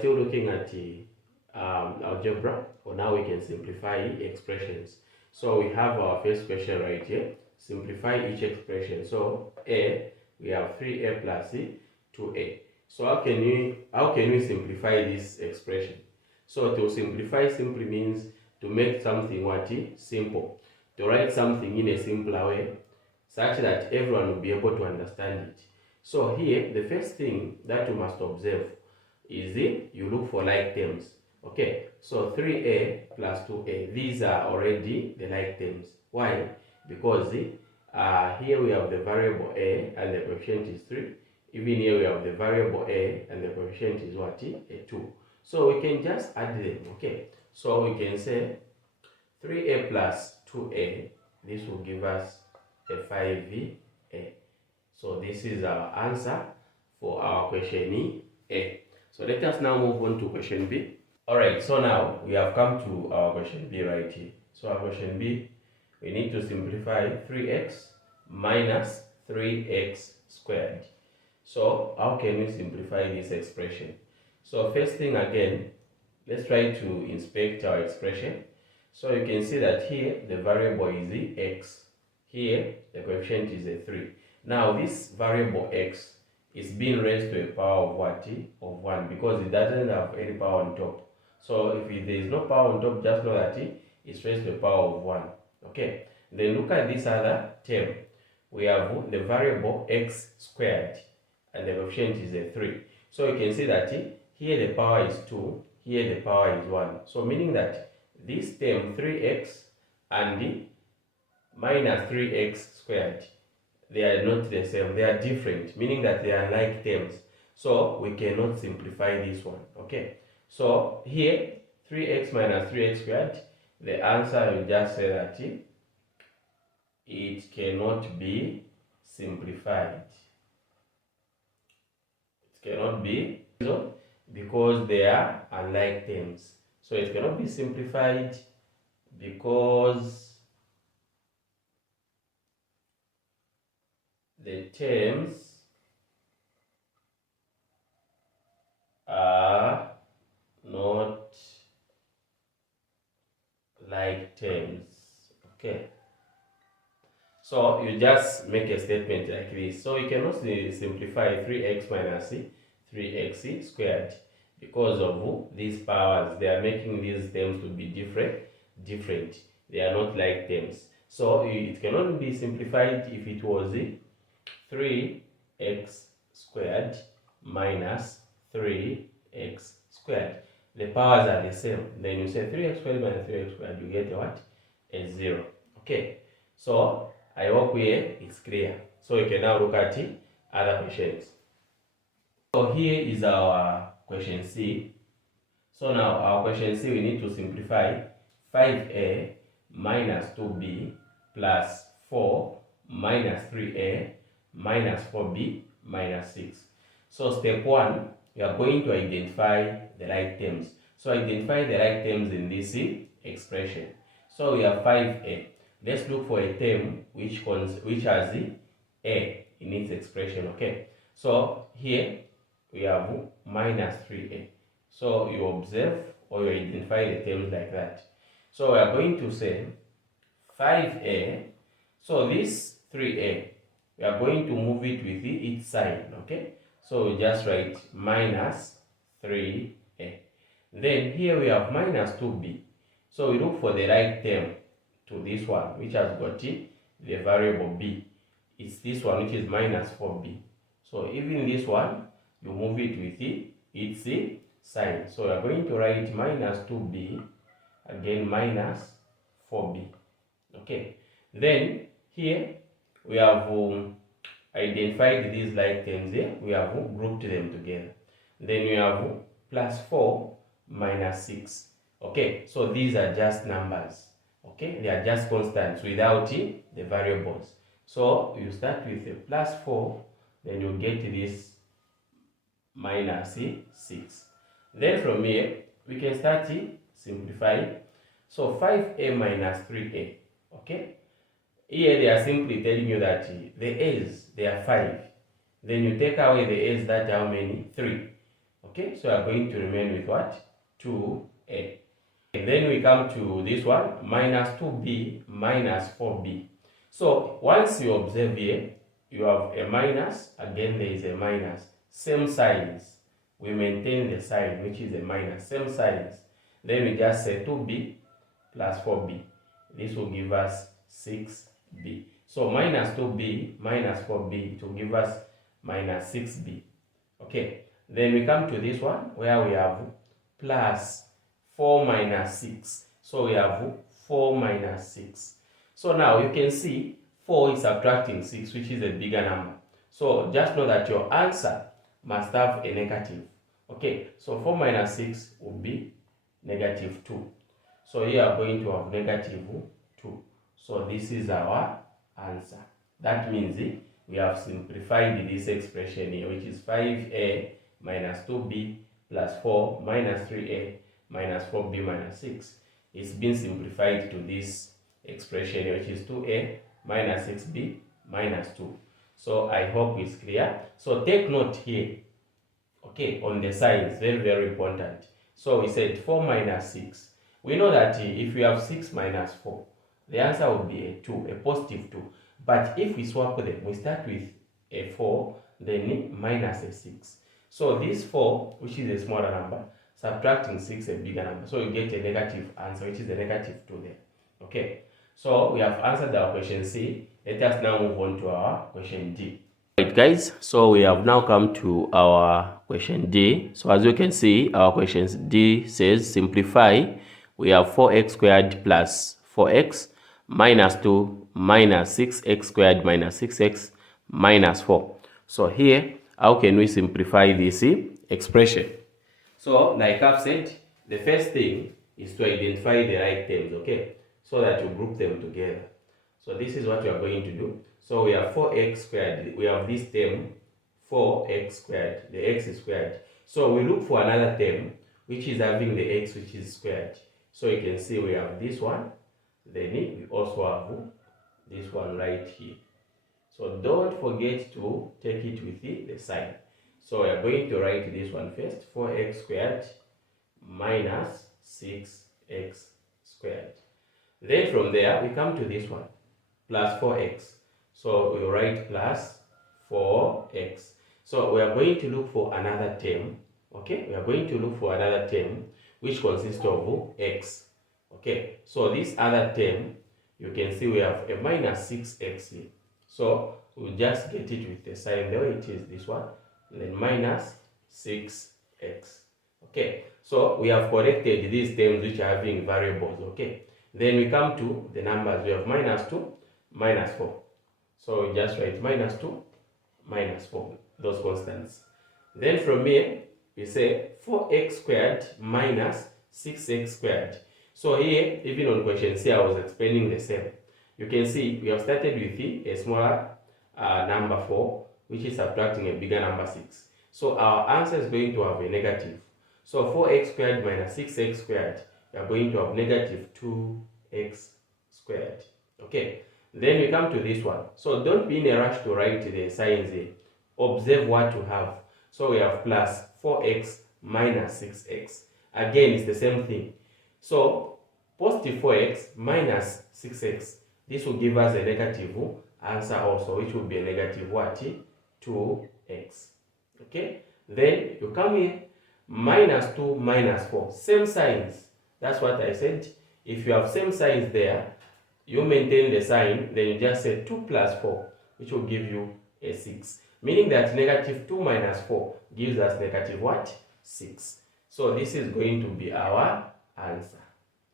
still looking at algebra. For now, we can simplify expressions. So we have our first question right here. Simplify each expression. So a, we have 3a plus 2a. So how can we simplify this expression? So to simplify simply means to make something simple. To write something in a simpler way, such that everyone will be able to understand it. So here, the first thing that you must observe is you look for like terms. Okay, so 3a plus 2a, these are already the like terms. Why? Because here we have the variable a and the coefficient is 3. Even here we have the variable a and the coefficient is what? A 2. So we can just add them. Okay, so we can say 3a plus 2a, this will give us a 5a. So this is our answer for our question A. So let us now move on to question B. Alright, so now we have come to our question B right here. So our question B, we need to simplify 3x minus 3x squared. So how can we simplify this expression? So first thing again, let's try to inspect our expression. So you can see that here the variable is the x. Here the coefficient is a 3. Now this variable x is being raised to a power of what? Of 1, because it doesn't have any power on top. So if there is no power on top, just know that it's raised to a power of 1. Okay. Then look at this other term. We have the variable x squared and the coefficient is a 3. So you can see that here the power is 2, here the power is 1. So meaning that this term 3x and minus 3x squared, they are not the same, they are different, meaning that they are like terms. So we cannot simplify this one. Okay, so here 3x minus 3x squared, the answer will just say that it cannot be simplified. It cannot be, because they are unlike terms. So it cannot be simplified because the terms are not like terms. Okay, so you just make a statement like this. So you cannot simplify 3x minus 3x squared because of these powers. They are making these terms to be different. They are not like terms. So it cannot be simplified if it was 3x squared minus 3x squared. The powers are the same. Then you say 3x squared minus 3x squared, you get what? A 0. Okay, so I hope here it's clear. So you can now look at other questions. So here is our question C. So now our question C, we need to simplify 5a minus 2b plus 4 minus 3a minus 4b minus 6. So step 1, we are going to identify the right terms. So identify the right terms in this expression. So we have 5a. Let's look for a term which has the a in its expression. Okay, so here we have minus 3a. So you observe or you identify the terms like that. So we are going to say 5a. So this 3a, we are going to move it with its sign. Okay, so we just write minus 3a. Then here we have minus 2b. So we look for the right term to this one, which has got the variable b. It's this one, which is minus 4b. So even this one, you move it with its sign. So we are going to write minus 2b, again minus 4b. Okay, then here we have identified these like terms here. We have grouped them together. Then we have plus 4 minus 6. Okay, so these are just numbers. Okay, they are just constants without the variables. So you start with a plus 4, then you get this minus 6. Then from here, we can start simplifying. So 5a minus 3a. Okay, here they are simply telling you that the a's, they are 5. Then you take away the a's, that how many? 3. Okay, so we are going to remain with what? 2a. And then we come to this one, minus 2b minus 4b. So once you observe here, you have a minus, again there is a minus, same signs. We maintain the sign, which is a minus, same signs. Then we just say 2b plus 4b. This will give us 6b. So minus 2b minus 4b, it will give us minus 6b. Okay, then we come to this one where we have plus 4 minus 6. So we have 4 minus 6. So now you can see 4 is subtracting 6, which is a bigger number. So just know that your answer must have a negative. Okay, so 4 minus 6 will be negative 2. So here are going to have negative 2. So this is our answer. That means we have simplified this expression here, which is 5a minus 2b plus 4 minus 3a minus 4b minus 6. It's been simplified to this expression here, which is 2a minus 6b minus 2. So I hope it's clear. So take note here, okay, on the signs, very, very important. So we said 4 minus 6. We know that if we have 6 minus 4, the answer would be a 2, a positive 2. But if we swap them, we start with a 4, then minus a 6. So this 4, which is a smaller number, subtracting 6, a bigger number. So you get a negative answer, which is a negative 2 there. Okay, so we have answered our question C. Let us now move on to our question D. Right, guys, so we have now come to our question D. So as you can see, our question D says simplify. We have 4x squared plus 4x minus 2 minus 6x squared minus 6x minus 4. So here, how can we simplify this expression? So like I've said, the first thing is to identify the right terms, okay? So that you group them together. So this is what we are going to do. So we have 4x squared. We have this term 4x squared. The x is squared. So we look for another term which is having the x which is squared. So you can see we have this one. Then we also have this one right here. So don't forget to take it with the sign. So we are going to write this one first. 4x squared minus 6x squared. Then from there we come to this one. Plus 4x. So we write plus 4x. So we are going to look for another term. Okay, we are going to look for another term which consists of x. Okay, so this other term, you can see we have a minus 6x here. So we'll just get it with the sign the way it is, this one, and then minus 6x. Okay, so we have corrected these terms which are having variables. Okay, then we come to the numbers. We have minus 2, minus 4. So we just write minus 2, minus 4, those constants. Then from here, we say 4x squared minus 6x squared. So here, even on question C, I was explaining the same. You can see we have started with a smaller number 4, which is subtracting a bigger number 6. So our answer is going to have a negative. So 4x squared minus 6x squared, we are going to have negative 2x squared. Okay. Then we come to this one. So don't be in a rush to write the signs here. Observe what you have. So we have plus 4x minus 6x. Again, it's the same thing. So positive 4x minus 6x. This will give us a negative answer also, which will be a negative what? 2x. Okay. Then you come here, minus 2 minus 4. Same signs. That's what I said. If you have same signs there, you maintain the sign, then you just say 2 plus 4, which will give you a 6. Meaning that negative 2 minus 4 gives us negative what? 6. So this is going to be our answer.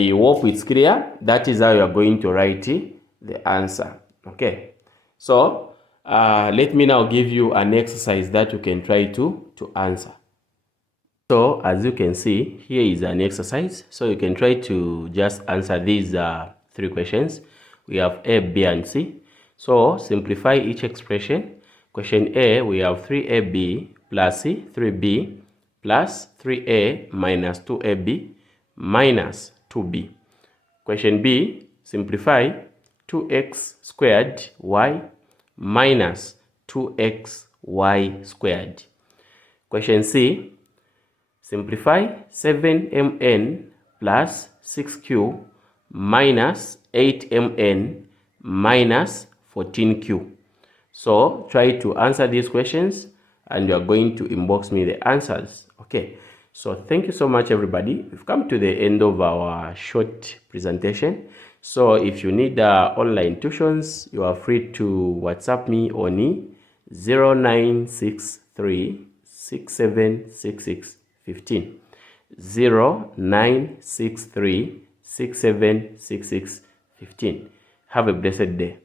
I hope it's clear. That is how you are going to write the answer. Okay. So let me now give you an exercise that you can try to answer. So as you can see, here is an exercise. So you can try to just answer these 3 questions. We have A, B, and C. So simplify each expression. Question A, we have 3AB plus C, 3B plus 3A minus 2AB minus 2B. Question B, simplify 2x squared y minus 2xy squared. Question C, Simplify 7mn plus 6q minus 8mn minus 14q. So try to answer these questions and you are going to inbox me the answers. Okay, so thank you so much everybody. We've come to the end of our short presentation. So if you need online tuitions, you are free to WhatsApp me on 0963 6766 15. 0963 6766 15. Have a blessed day.